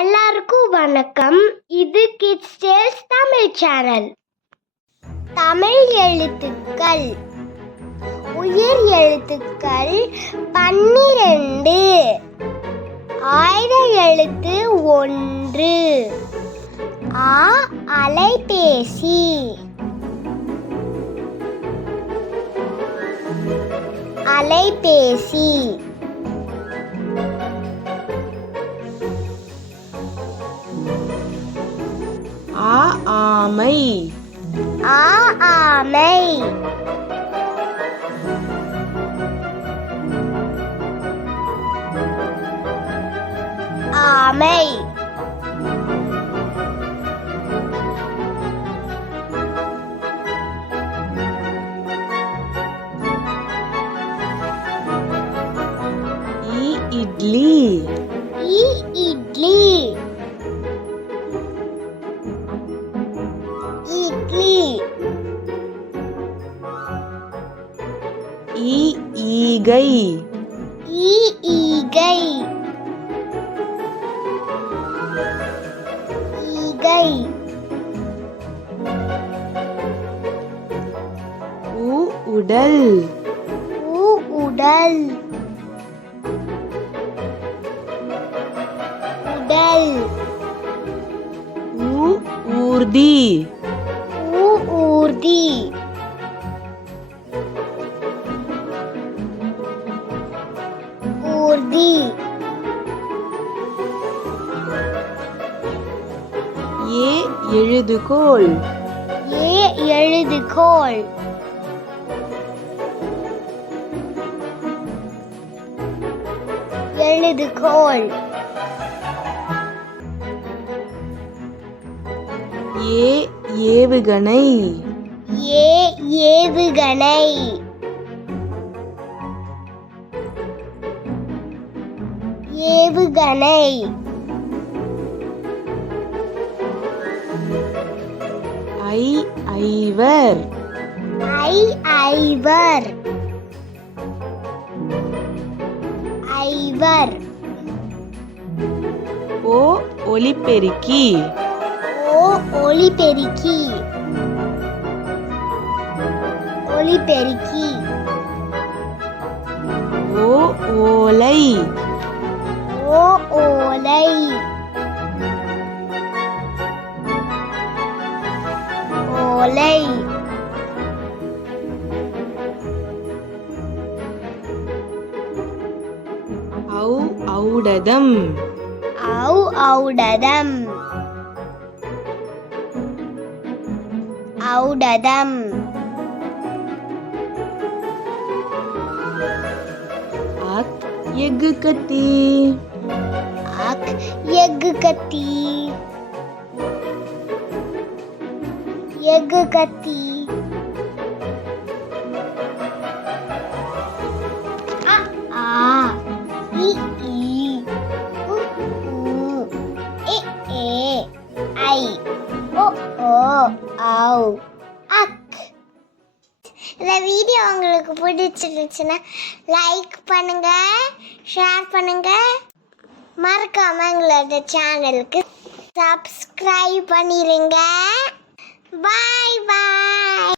எல்லாருக்கும் வணக்கம். இது kids tales Tamil channel. Tamil எழுத்துக்கள். உயிர் எழுத்துக்கள் 12. ஆயுத எழுத்து 1. அலைபேசி. அலைபேசி. ஆமை. ஆமை. ஆமை. இட்லி. இட்லி. இட்லி. ஈகை. ஈகை. ஈகை. உடல். உடல். உடல். ஊர்தி. ஊர்தி. ஊர்தி. எழுதுகோல். எழுதுகோல். எழுதுகோல். ஏவுகணை. ஏவுகணை. ஏவுகணை. ஐவர். ஐவர். ஐவர். ஒலிபெருக்கி. ஒலிபெருக்கி. ஒலிபெருக்கி. ஓலை. ஓலை. ஓலை. ஔடதம். ஔடதம். ஔடதம். எஃகு கத்தி. எஃகு கத்தி. எஃகு கத்தி. இந்த வீடியோ உங்களுக்கு பிடிச்சிருந்துச்சுன்னா லைக் பண்ணுங்க, ஷேர் பண்ணுங்க, மறக்காம எங்களோட சேனலுக்கு சப்ஸ்கிரைப் பண்ணிடுங்க. பாய் பாய்.